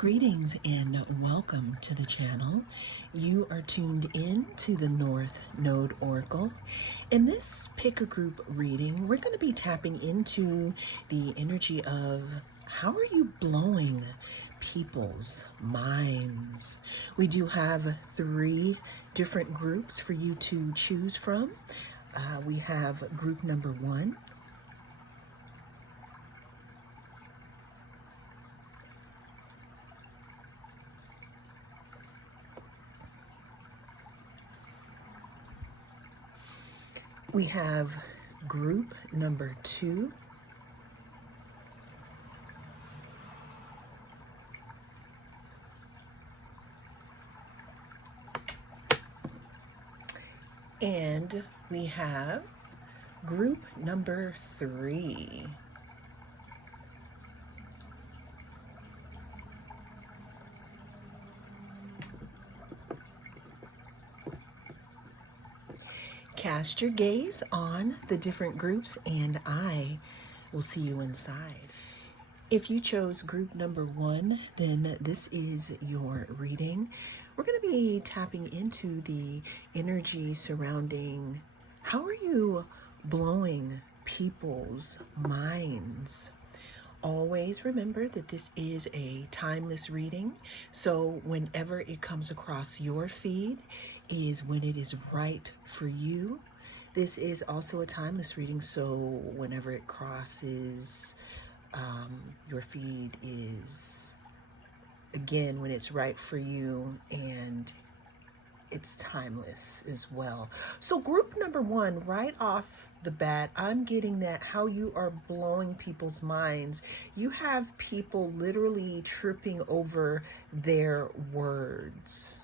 Greetings and welcome to the channel. You are tuned in to the North Node Oracle. In this pick a group reading, we're going to be tapping into the energy of how are you blowing people's minds. We do have 3 different groups for you to choose from. We have group number 1. We have group number 2. And we have group number 3. Cast your gaze on the different groups and I will see you inside. If you chose group number 1, then this is your reading. We're going to be tapping into the energy surrounding how are you blowing people's minds. Always remember that this is a timeless reading, so whenever it comes across your feed is when it is right for you. This is also a timeless reading, so whenever it crosses your feed is, again, when it's right for you and it's timeless as well. So group number 1, right off the bat, I'm getting that how you are blowing people's minds. You have people literally tripping over their words.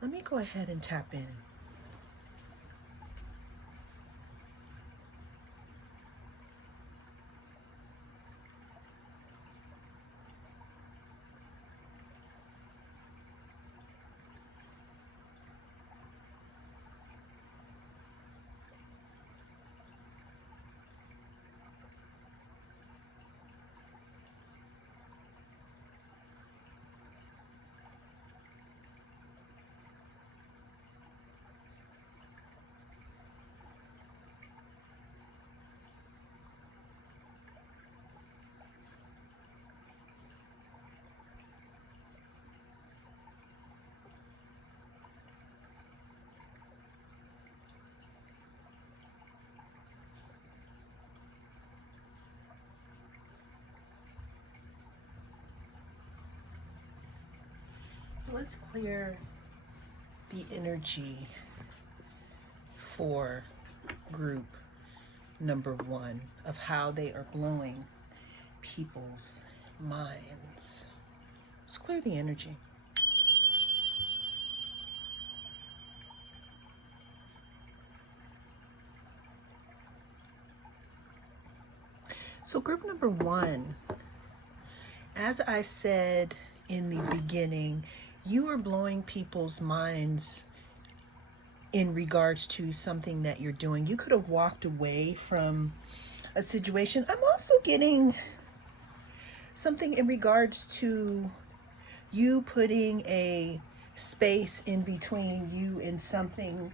Let me go ahead and tap in. So let's clear the energy for group number 1 of how they are blowing people's minds. Let's clear the energy. So group number 1, as I said in the beginning, you are blowing people's minds in regards to something that you're doing. You could have walked away from a situation. I'm also getting something in regards to you putting a space in between you and something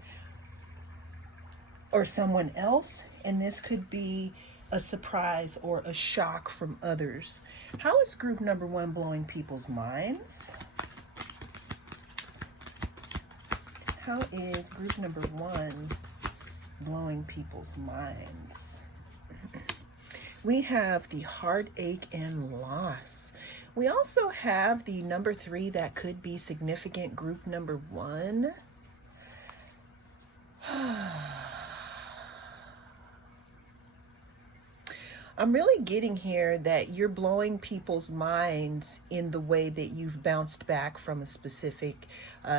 or someone else, and this could be a surprise or a shock from others. How is group number 1 blowing people's minds? How is group number 1 blowing people's minds? We have the heartache and loss. We also have the number 3 that could be significant. Group number 1. I'm really getting here that you're blowing people's minds in the way that you've bounced back from a specific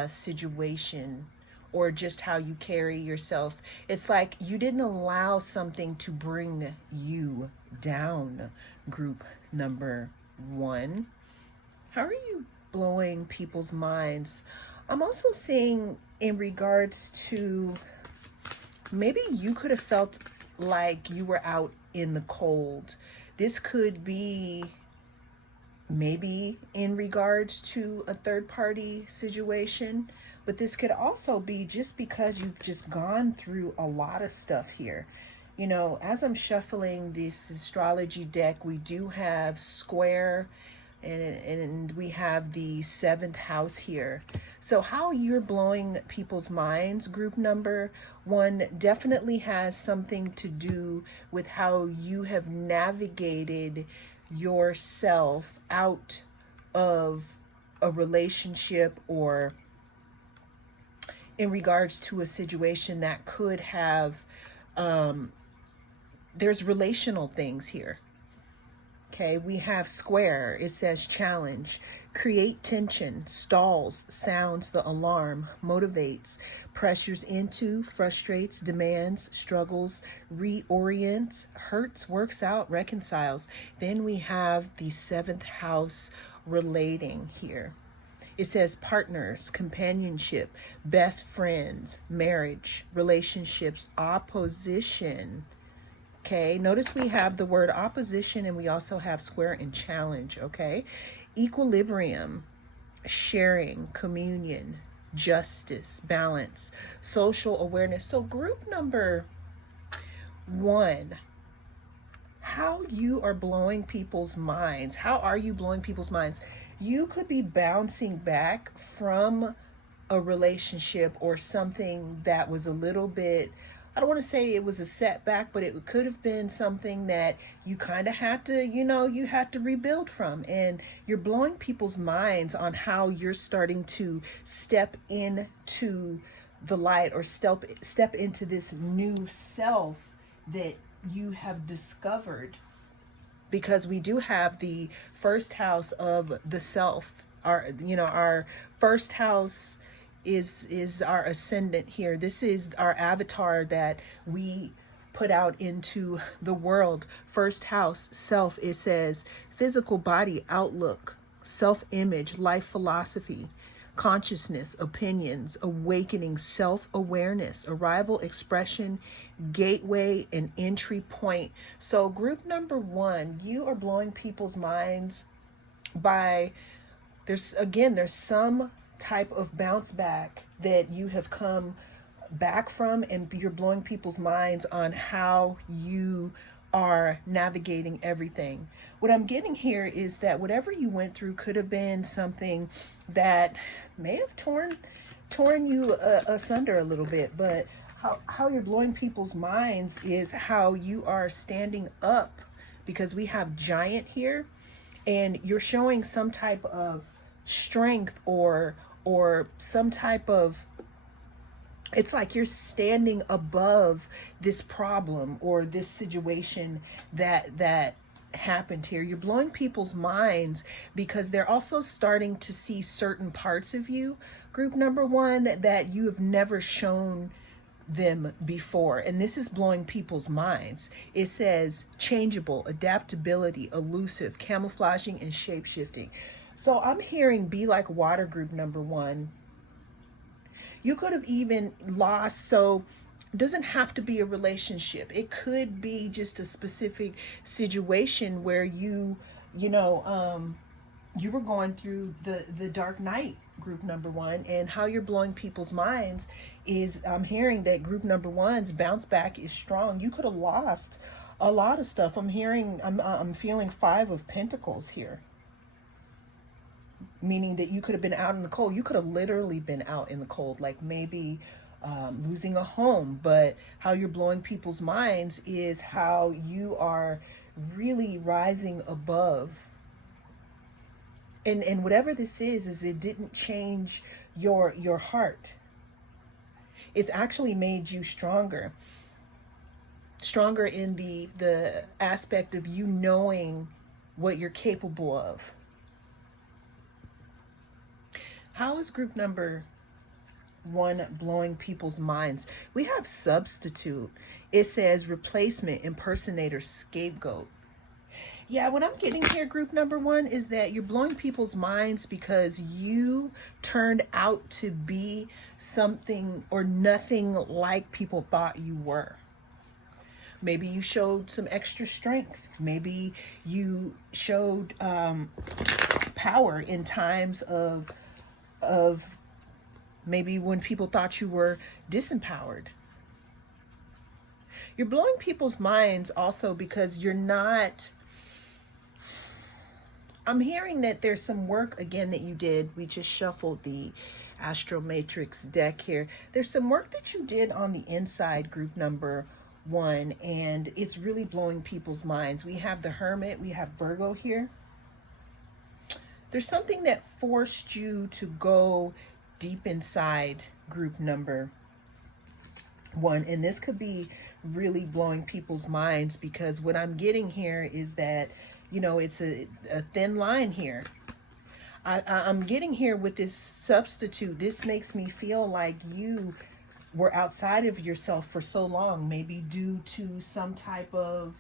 situation, or just how you carry yourself. It's like you didn't allow something to bring you down, group number 1. How are you blowing people's minds? I'm also seeing in regards to maybe you could have felt like you were out in the cold. This could be maybe in regards to a third party situation, but this could also be just because you've just gone through a lot of stuff here. You know, as I'm shuffling this astrology deck, we do have square, and we have the seventh house here. So how you're blowing people's minds, group number one, definitely has something to do with how you have navigated yourself out of a relationship, or in regards to a situation that could have, there's relational things here. Okay, we have square. It says challenge, create tension, stalls, sounds the alarm, motivates, pressures into, frustrates, demands, struggles, reorients, hurts, works out, reconciles. Then we have the seventh house relating here. It says partners, companionship, best friends, marriage, relationships, opposition. Okay, notice we have the word opposition, and we also have square and challenge. Okay, equilibrium, sharing, communion, justice, balance, social awareness. So group number one, how you are blowing people's minds. How are you blowing people's minds? You could be bouncing back from a relationship or something that was a little bit, I don't want to say it was a setback, but it could have been something that you kind of had to, you had to rebuild from. And you're blowing people's minds on how you're starting to step into the light, or step into this new self that you have discovered. Because we do have the first house of the self. Our first house is our ascendant here. This is our avatar that we put out into the world. First house, self. It says physical body, outlook, self-image, life philosophy, consciousness, opinions, awakening, self-awareness, arrival, expression, gateway, and entry point. So group number one, you are blowing people's minds by, there's some type of bounce back that you have come back from, and you're blowing people's minds on how you are navigating everything. What I'm getting here is that whatever you went through could have been something that may have torn you asunder a little bit, but how you're blowing people's minds is how you are standing up, because we have giant here, and you're showing some type of strength, or some type of, it's like you're standing above this problem or this situation that happened here. You're blowing people's minds because they're also starting to see certain parts of you, group number one, that you have never shown them before. And this is blowing people's minds. It says changeable, adaptability, elusive, camouflaging, and shape-shifting. So I'm hearing be like water, group number one. You could have even lost, so it doesn't have to be a relationship. It could be just a specific situation where you were going through the dark night, group number one, and how you're blowing people's minds is, I'm hearing that group number one's bounce back is strong. You could have lost a lot of stuff. I'm feeling 5 of Pentacles here, meaning that you could have been out in the cold. You could have literally been out in the cold, like maybe losing a home. But how you're blowing people's minds is how you are really rising above. And whatever this is it didn't change your heart. It's actually made you stronger in the aspect of you knowing what you're capable of. How is group number one blowing people's minds? We have substitute. It says replacement, impersonator, scapegoat. Yeah, what I'm getting here, group number one, is that you're blowing people's minds because you turned out to be something or nothing like people thought you were. Maybe you showed some extra strength. Maybe you showed power in times of maybe when people thought you were disempowered. You're blowing people's minds also because you're not, I'm hearing that there's some work again that you did. We just shuffled the Astro Matrix deck here. There's some work that you did on the inside, group number 1, and it's really blowing people's minds. We have the Hermit, we have Virgo here. There's something that forced you to go deep inside, group number 1, and this could be really blowing people's minds, because what I'm getting here is that, you know, it's a thin line here. I'm getting here with this substitute. This makes me feel like you were outside of yourself for so long, maybe due to some type of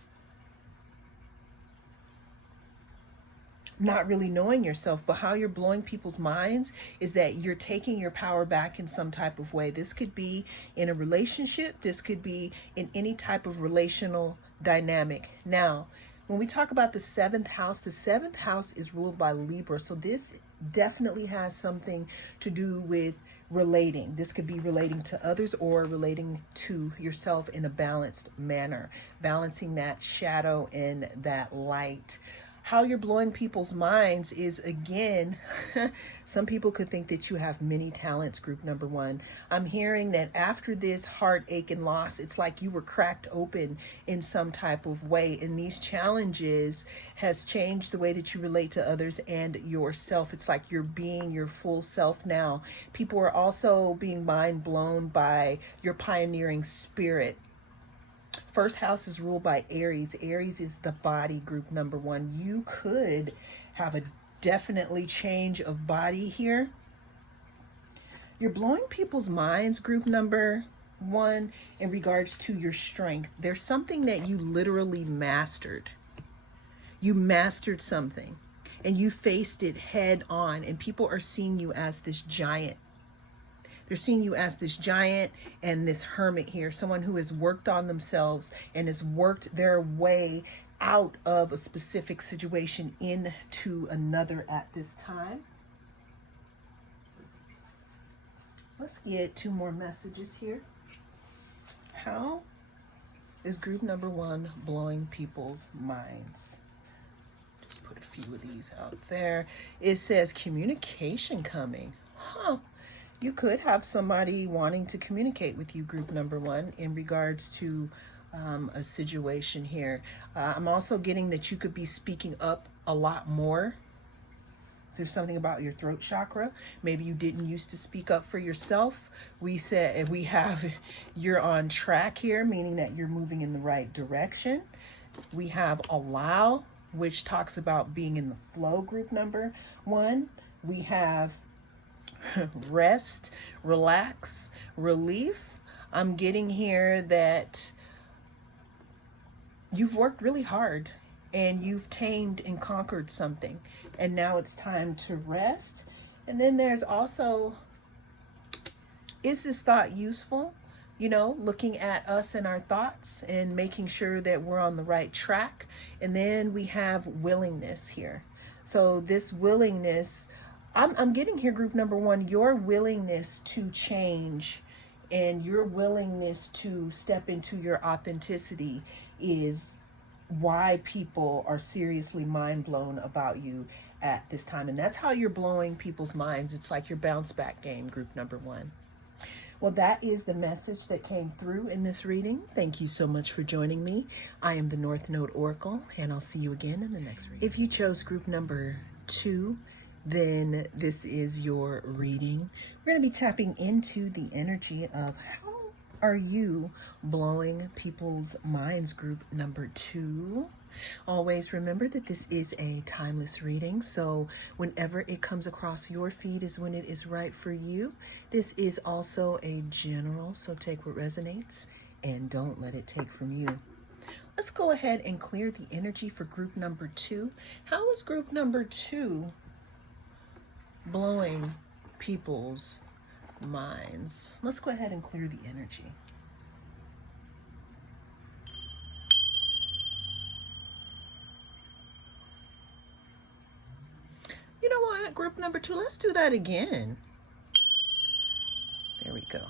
not really knowing yourself. But how you're blowing people's minds is that you're taking your power back in some type of way. This could be in a relationship. This could be in any type of relational dynamic. Now, when we talk about the 7th house is ruled by Libra. So this definitely has something to do with relating. This could be relating to others or relating to yourself in a balanced manner, balancing that shadow and that light. How you're blowing people's minds is, again, some people could think that you have many talents, group number 1. I'm hearing that after this heartache and loss, it's like you were cracked open in some type of way. And these challenges has changed the way that you relate to others and yourself. It's like you're being your full self now. People are also being mind blown by your pioneering spirit. First house is ruled by Aries. Aries is the body, group number 1. You could have a definitely change of body here. You're blowing people's minds, group number 1, in regards to your strength. There's something that you literally mastered. You mastered something and you faced it head on, and people are seeing you as this giant. They're seeing you as this giant and this hermit here, someone who has worked on themselves and has worked their way out of a specific situation into another at this time. Let's get 2 more messages here. How is group number 1 blowing people's minds? Just put a few of these out there. It says communication coming. You could have somebody wanting to communicate with you, group number 1, in regards to a situation here. I'm also getting that you could be speaking up a lot more. So there's something about your throat chakra. Maybe you didn't used to speak up for yourself. We said we have you're on track here, meaning that you're moving in the right direction. We have allow, which talks about being in the flow, group number 1. We have rest, relax, relief. I'm getting here that you've worked really hard and you've tamed and conquered something, and now it's time to rest. And then there's also, is this thought useful? You know, looking at us and our thoughts and making sure that we're on the right track. And then we have willingness here. So this willingness, I'm getting here, group number 1, your willingness to change and your willingness to step into your authenticity is why people are seriously mind blown about you at this time. And that's how you're blowing people's minds. It's like your bounce back game, group number 1. Well, that is the message that came through in this reading. Thank you so much for joining me. I am the North Node Oracle, and I'll see you again in the next reading. If you chose group number 2, then this is your reading. We're going to be tapping into the energy of how are you blowing people's minds, group number 2. Always remember that this is a timeless reading, so whenever it comes across your feed is when it is right for you. This is also a general, so take what resonates and don't let it take from you. Let's go ahead and clear the energy for group number 2. How is group number 2 blowing people's minds? Let's go ahead and clear the energy. what? Group number 2, let's do that again. There we go.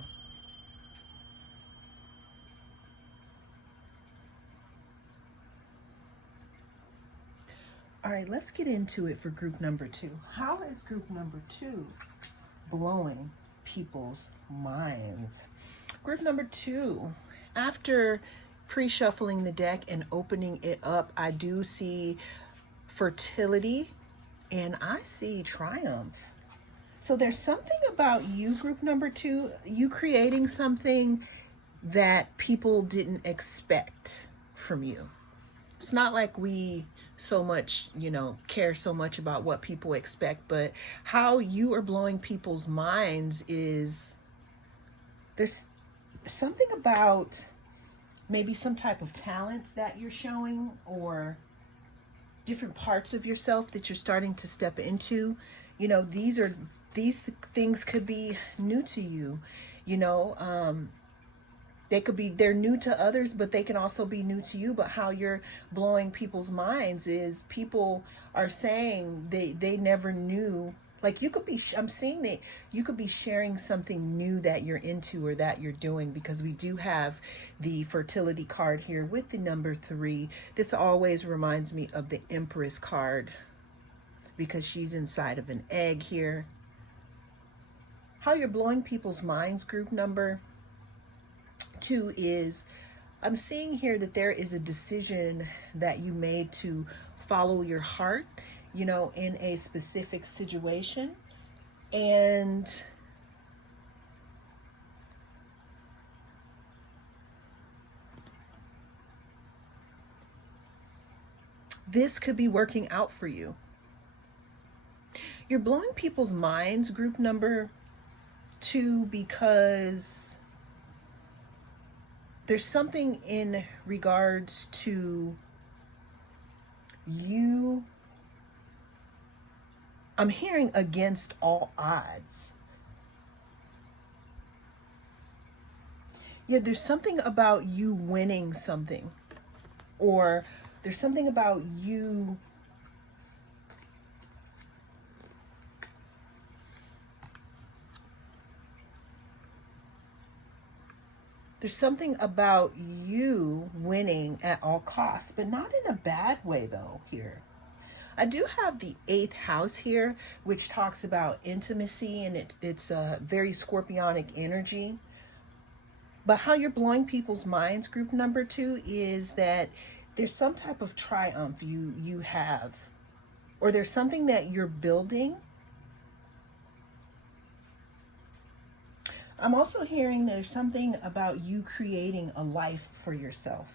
All right, let's get into it for group number 2. How is group number 2 blowing people's minds? Group number 2, after pre-shuffling the deck and opening it up, I do see fertility and I see triumph. So there's something about you, group number 2, you creating something that people didn't expect from you. It's not like we so much, care so much about what people expect, but how you are blowing people's minds is there's something about maybe some type of talents that you're showing or different parts of yourself that you're starting to step into. These things could be new to you. They're new to others, but they can also be new to you. But how you're blowing people's minds is people are saying they never knew. Like I'm seeing that you could be sharing something new that you're into or that you're doing, because we do have the fertility card here with the number 3. This always reminds me of the Empress card because she's inside of an egg here. How you're blowing people's minds, group number 2, is I'm seeing here that there is a decision that you made to follow your heart, in a specific situation. And this could be working out for you. You're blowing people's minds, group number 2, because there's something in regards to you. I'm hearing against all odds. Yeah, there's something about you winning something, or there's something about you winning at all costs, but not in a bad way though here. I do have the 8th house here, which talks about intimacy, and it's a very scorpionic energy. But how you're blowing people's minds, group number 2, is that there's some type of triumph you have, or there's something that you're building. I'm also hearing there's something about you creating a life for yourself.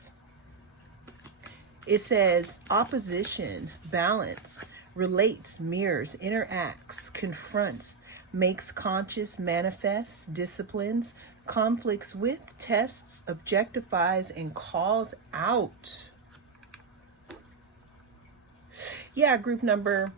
It says opposition, balance, relates, mirrors, interacts, confronts, makes conscious, manifests, disciplines, conflicts with, tests, objectifies, and calls out. Yeah, group number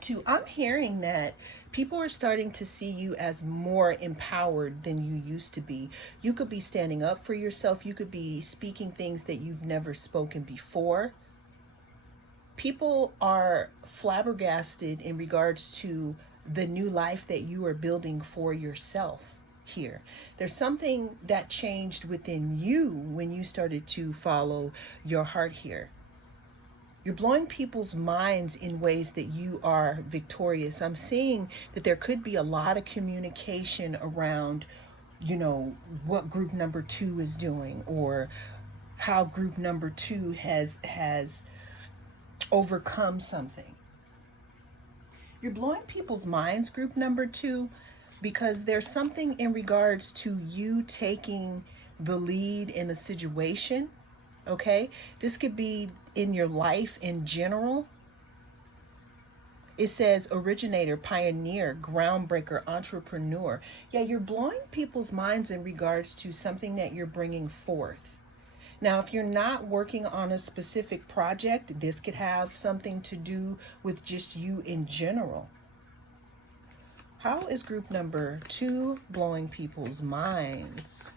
2, I'm hearing that people are starting to see you as more empowered than you used to be. You could be standing up for yourself. You could be speaking things that you've never spoken before. People are flabbergasted in regards to the new life that you are building for yourself here. There's something that changed within you when you started to follow your heart here. You're blowing people's minds in ways that you are victorious. I'm seeing that there could be a lot of communication around, what group number 2 is doing, or how group number 2 has overcome something. You're blowing people's minds, group number 2, because there's something in regards to you taking the lead in a situation. Okay, this could be in your life in general. It says originator, pioneer, groundbreaker, entrepreneur. Yeah, you're blowing people's minds in regards to something that you're bringing forth. Now, if you're not working on a specific project, this could have something to do with just you in general. How is group number 2 blowing people's minds?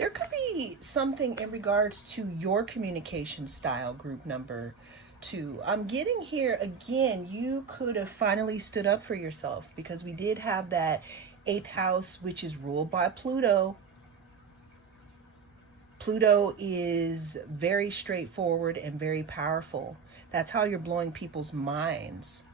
There could be something in regards to your communication style, group number 2. I'm getting here again, you could have finally stood up for yourself, because we did have that 8th house, which is ruled by Pluto. Pluto is very straightforward and very powerful. That's how you're blowing people's minds.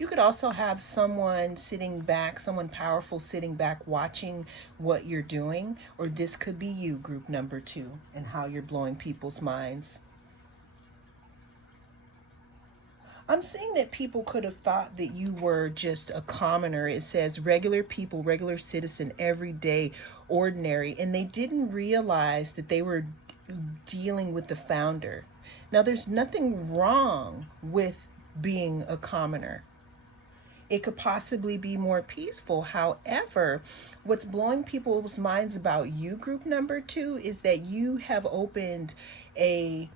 You could also have someone sitting back, someone powerful sitting back watching what you're doing, or this could be you, group number 2, and how you're blowing people's minds. I'm seeing that people could have thought that you were just a commoner. It says regular people, regular citizen, everyday, ordinary, and they didn't realize that they were dealing with the founder. Now, there's nothing wrong with being a commoner. It could possibly be more peaceful. However, what's blowing people's minds about you, group number 2, is that you have opened an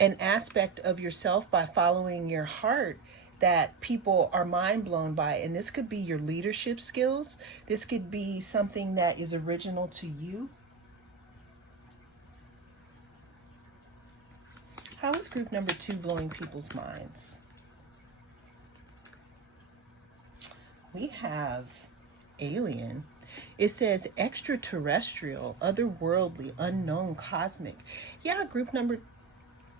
aspect of yourself by following your heart that people are mind blown by. And this could be your leadership skills. This could be something that is original to you. How is group number 2 blowing people's minds? We have alien. It says extraterrestrial, otherworldly, unknown, cosmic. Yeah, group number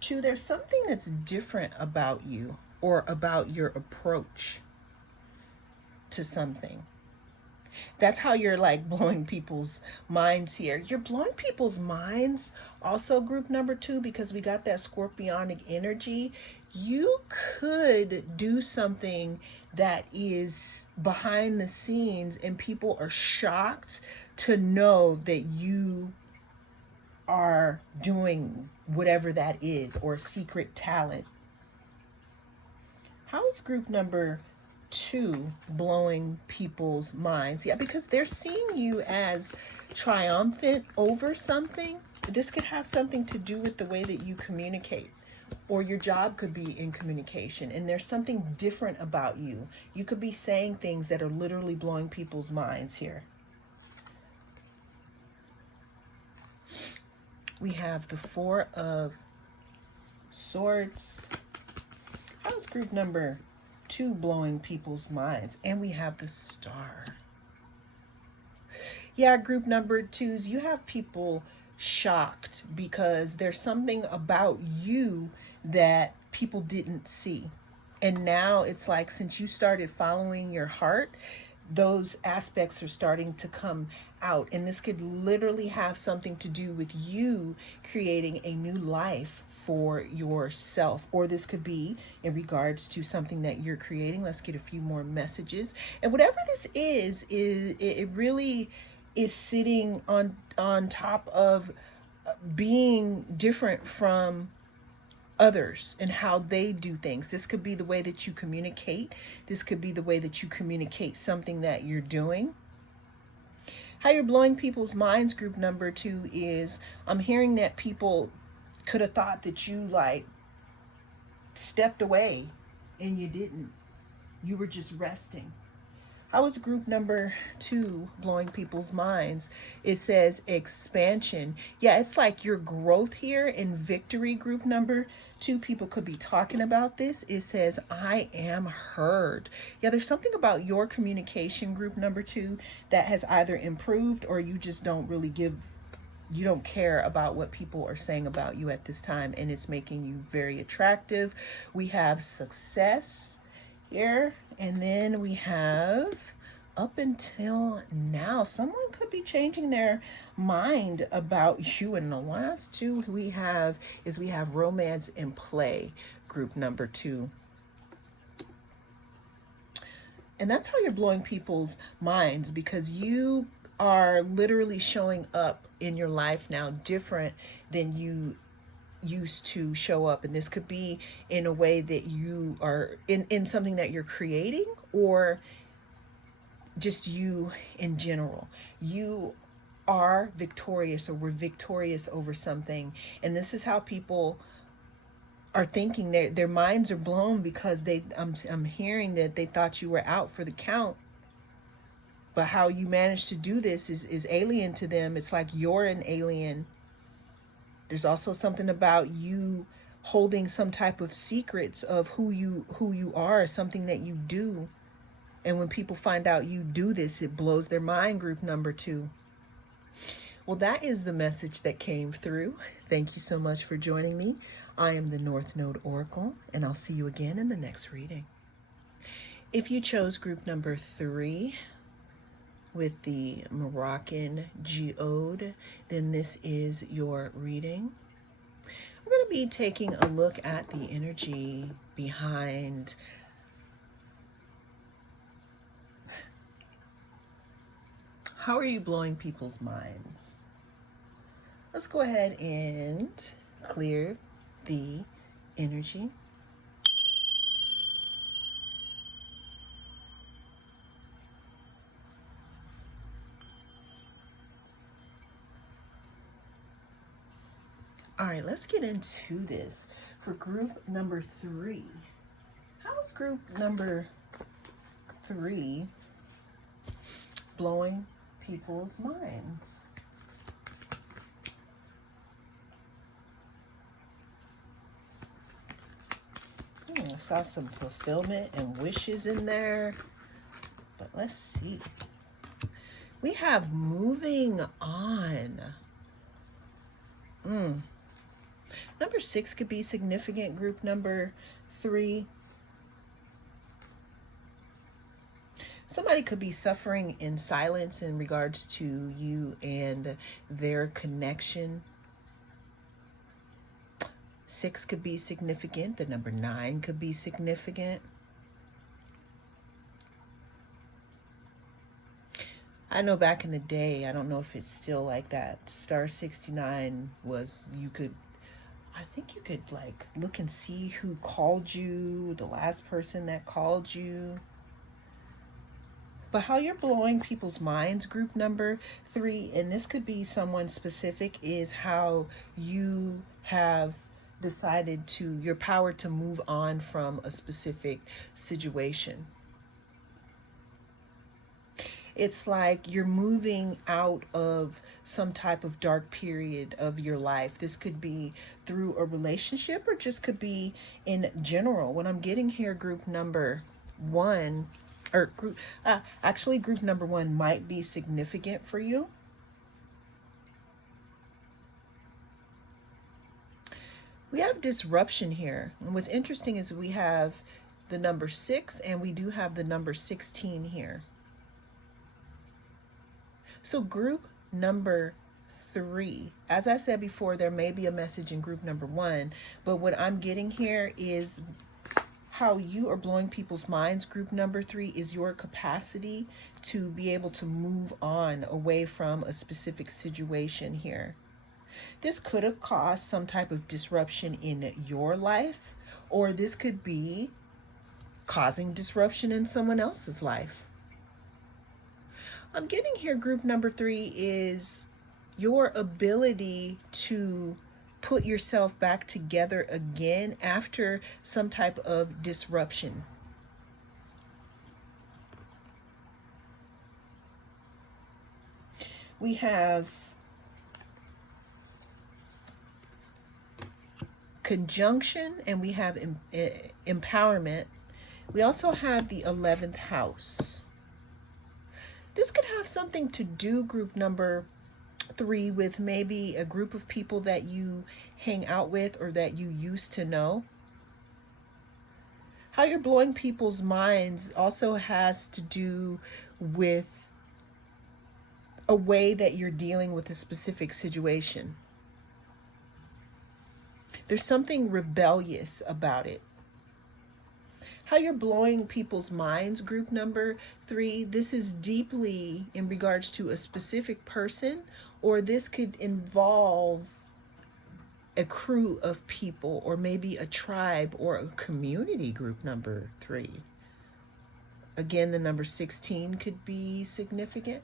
2, there's something that's different about you or about your approach to something. That's how you're like blowing people's minds here. You're blowing people's minds also, group number 2, because we got that scorpionic energy. You could do something that is behind the scenes and people are shocked to know that you are doing whatever that is, or secret talent. How is group number 2 blowing people's minds? Yeah, because they're seeing you as triumphant over something. This could have something to do with the way that you communicate, or your job could be in communication, and there's something different about you. You could be saying things that are literally blowing people's minds here. We have the 4 of Swords. How is group number 2 blowing people's minds? And we have the Star. Yeah, group number 2s, you have people shocked because there's something about you that people didn't see. And now it's like, since you started following your heart, those aspects are starting to come out. And this could literally have something to do with you creating a new life for yourself, or this could be in regards to something that you're creating. Let's get a few more messages. And whatever this is it really is sitting on top of being different from others and how they do things. This could be the way that you communicate. This could be the way that you communicate something that you're doing. How you're blowing people's minds, group number 2, is I'm hearing that people could have thought that you like stepped away and you didn't. You were just resting. How is group number 2 blowing people's minds? It says expansion. Yeah, it's like your growth here in victory, group number 2. People could be talking about this. It says, I am heard. Yeah, there's something about your communication, group number 2, that has either improved, or you just don't really you don't care about what people are saying about you at this time, and it's making you very attractive. We have success here, and then we have up until now. Someone could be changing their mind about you. And the last 2 we have romance in play, group number 2. And that's how you're blowing people's minds, because you are literally showing up in your life now different than you used to show up. And this could be in a way that you are in something that you're creating, or just you in general. You are victorious, or were victorious over something. And this is how people are thinking. Their minds are blown because I'm hearing that they thought you were out for the count. But how you manage to do this is alien to them. It's like you're an alien. There's also something about you holding some type of secrets of who you are, something that you do. And when people find out you do this, it blows their mind, group number 2. Well, that is the message that came through. Thank you so much for joining me. I am the North Node Oracle, and I'll see you again in the next reading. If you chose group number 3 with the Moroccan geode, then this is your reading. We're going to be taking a look at the energy behind how are you blowing people's minds. Let's go ahead and clear the energy. All right, let's get into this. For group number 3, how is group number 3 blowing people's minds? I saw some fulfillment and wishes in there, but let's see. We have moving on. Number 6 could be significant, group number 3. Somebody could be suffering in silence in regards to you and their connection. 6 could be significant. The number 9 could be significant. I know back in the day, I don't know if it's still like that, star 69 was, I think you could like look and see who called you, the last person that called you. But how you're blowing people's minds, group number 3, and this could be someone specific, is how you have decided your power to move on from a specific situation. It's like you're moving out of some type of dark period of your life. This could be through a relationship or just could be in general. What I'm getting here, group number 1, or group number 1 might be significant for you. We have disruption here. And what's interesting is we have the number 6 and we do have the number 16 here. So group number 3, as I said before, there may be a message in group number 1, but what I'm getting here is how you are blowing people's minds. Group number 3 is your capacity to be able to move on away from a specific situation here. This could have caused some type of disruption in your life, or this could be causing disruption in someone else's life. I'm getting here, group number 3 is your ability to put yourself back together again after some type of disruption. We have conjunction and we have empowerment. We also have the 11th house. This could have something to do, group number 3, with maybe a group of people that you hang out with or that you used to know. How you're blowing people's minds also has to do with a way that you're dealing with a specific situation. There's something rebellious about it. How you're blowing people's minds, group number 3, this is deeply in regards to a specific person, or this could involve a crew of people, or maybe a tribe or a community, group number 3. Again, the number 16 could be significant.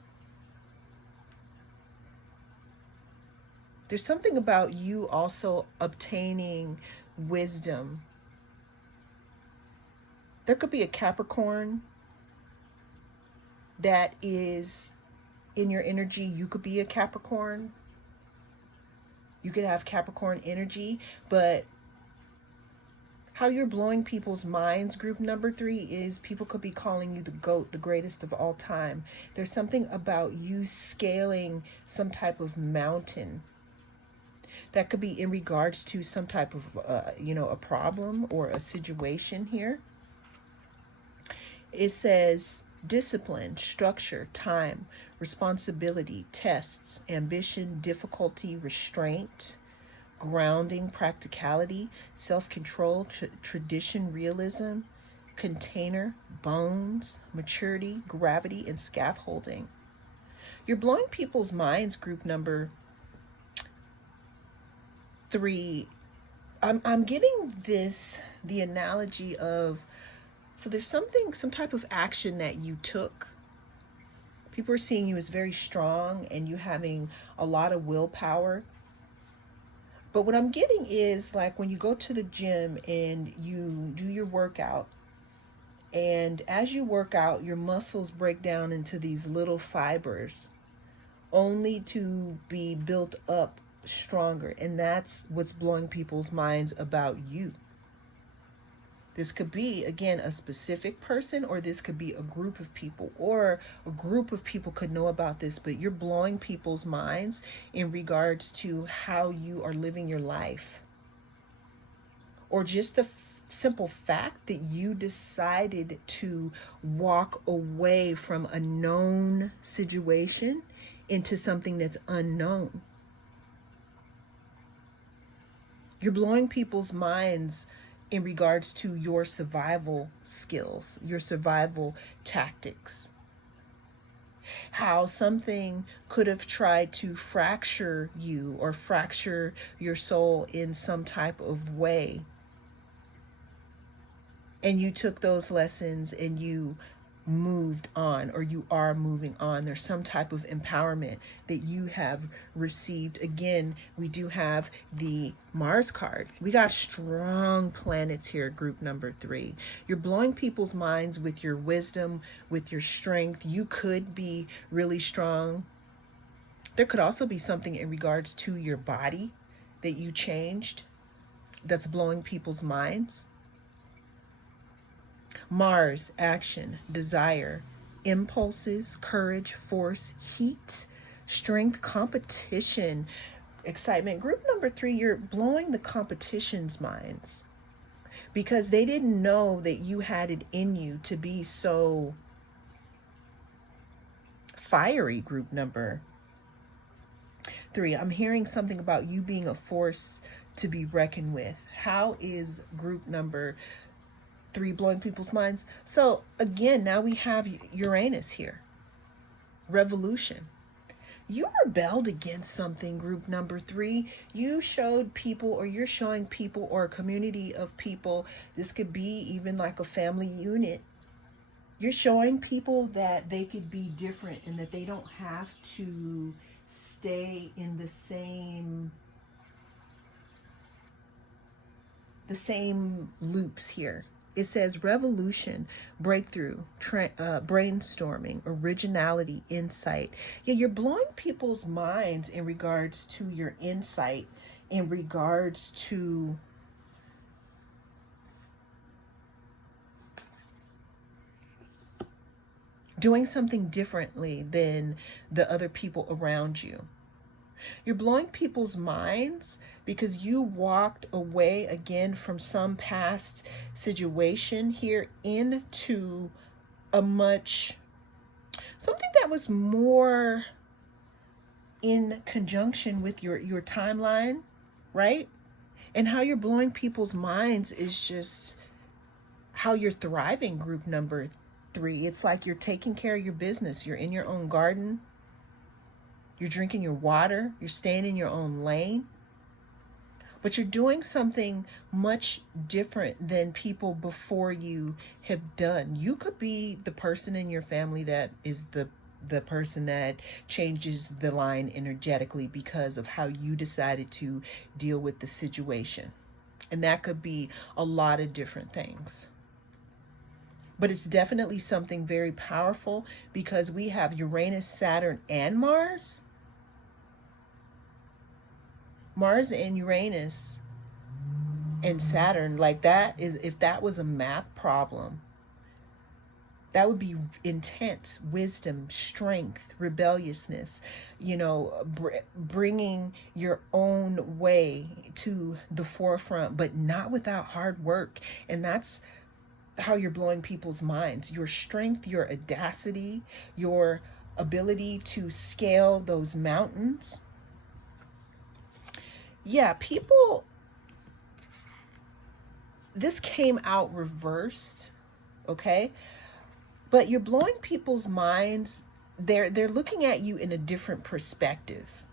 There's something about you also obtaining wisdom. There could be a Capricorn that is in your energy. You could be a Capricorn. You could have Capricorn energy, but how you're blowing people's minds, group number 3, is people could be calling you the GOAT, the greatest of all time. There's something about you scaling some type of mountain. That could be in regards to some type of, a problem or a situation here. It says discipline, structure, time, responsibility, tests, ambition, difficulty, restraint, grounding, practicality, self-control, tradition, realism, container, bones, maturity, gravity, and scaffolding. You're blowing people's minds, group number 3. I'm getting the analogy of, so there's some type of action that you took. People are seeing you as very strong and you having a lot of willpower. But what I'm getting is, like, when you go to the gym and you do your workout, and as you work out, your muscles break down into these little fibers only to be built up stronger. And that's what's blowing people's minds about you. This could be, again, a specific person, or this could be a group of people, or a group of people could know about this, but you're blowing people's minds in regards to how you are living your life. Or just the simple fact that you decided to walk away from a known situation into something that's unknown. You're blowing people's minds in regards to your survival skills, your survival tactics. How something could have tried to fracture you or fracture your soul in some type of way. And you took those lessons and you moved on, or you are moving on. There's some type of empowerment that you have received. Again, we do have the Mars card. We got strong planets here, group number 3. You're blowing people's minds with your wisdom, with your strength. You could be really strong. There could also be something in regards to your body that you changed that's blowing people's minds. Mars, action, desire, impulses, courage, force, heat, strength, competition, excitement. Group number 3, you're blowing the competition's minds because they didn't know that you had it in you to be so fiery. Group number 3, I'm hearing something about you being a force to be reckoned with. How is group number 3 blowing people's minds? So again, now we have Uranus here. Revolution. You rebelled against something, group number 3. You showed people, or you're showing people, or a community of people, this could be even like a family unit. You're showing people that they could be different and that they don't have to stay in the same loops here. It says revolution, breakthrough, brainstorming, originality, insight. Yeah, you're blowing people's minds in regards to your insight, in regards to doing something differently than the other people around you. You're blowing people's minds because you walked away again from some past situation here into something that was more in conjunction with your timeline, right? And how you're blowing people's minds is just how you're thriving, group number 3. It's like you're taking care of your business. You're in your own garden. You're drinking your water. You're staying in your own lane. But you're doing something much different than people before you have done. You could be the person in your family that is the person that changes the line energetically because of how you decided to deal with the situation. And that could be a lot of different things. But it's definitely something very powerful because we have Uranus, Saturn, and Mars. Mars and Uranus and Saturn, like that is, if that was a math problem, that would be intense wisdom, strength, rebelliousness, bringing your own way to the forefront, but not without hard work. And that's how you're blowing people's minds. Your strength, your audacity, your ability to scale those mountains. Yeah, people, this came out reversed, okay? But you're blowing people's minds. They're looking at you in a different perspective.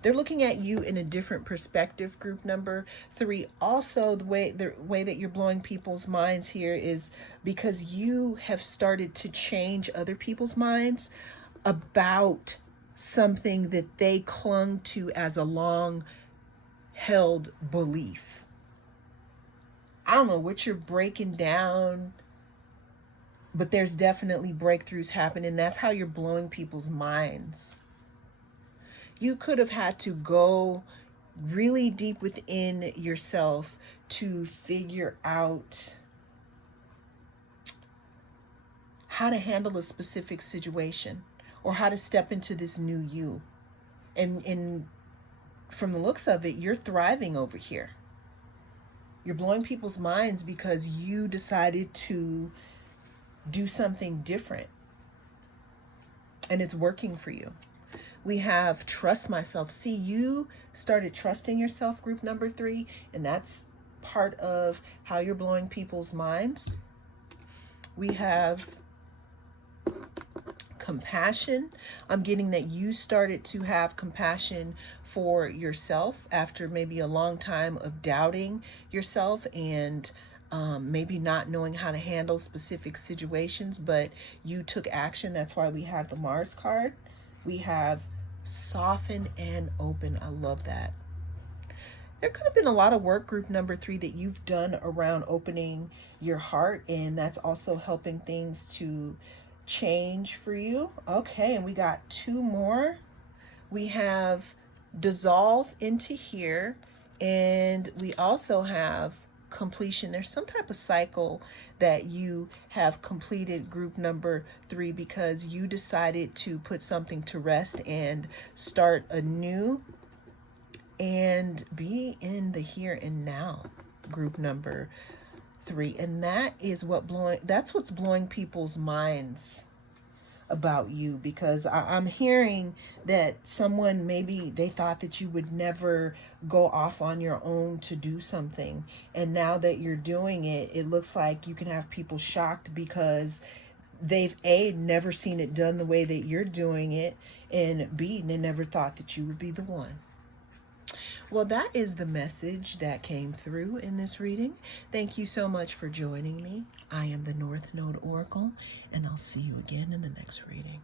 They're looking at you in a different perspective, group number 3. Also, the way that you're blowing people's minds here is because you have started to change other people's minds about something that they clung to as a long held belief. I don't know what you're breaking down, but there's definitely breakthroughs happening. That's how you're blowing people's minds. You could have had to go really deep within yourself to figure out how to handle a specific situation or how to step into this new you. And from the looks of it, you're thriving over here. You're blowing people's minds because you decided to do something different. And it's working for you. We have trust myself. See, you started trusting yourself, group number 3, and that's part of how you're blowing people's minds. We have compassion. I'm getting that you started to have compassion for yourself after maybe a long time of doubting yourself and maybe not knowing how to handle specific situations, but you took action. That's why we have the Mars card. We have soften and open. I love that. There could have been a lot of work, group number 3, that you've done around opening your heart, and that's also helping things to change for you. Okay, and we got 2 more. We have dissolve into here, and we also have completion. There's some type of cycle that you have completed, group number 3, because you decided to put something to rest and start anew and be in the here and now, group number 3. And that is that's what's blowing people's minds about you, because I'm hearing that someone, maybe they thought that you would never go off on your own to do something, and now that you're doing it, it looks like you can have people shocked because they've never seen it done the way that you're doing it, and B, they never thought that you would be the one. Well, that is the message that came through in this reading. Thank you so much for joining me. I am the North Node Oracle, and I'll see you again in the next reading.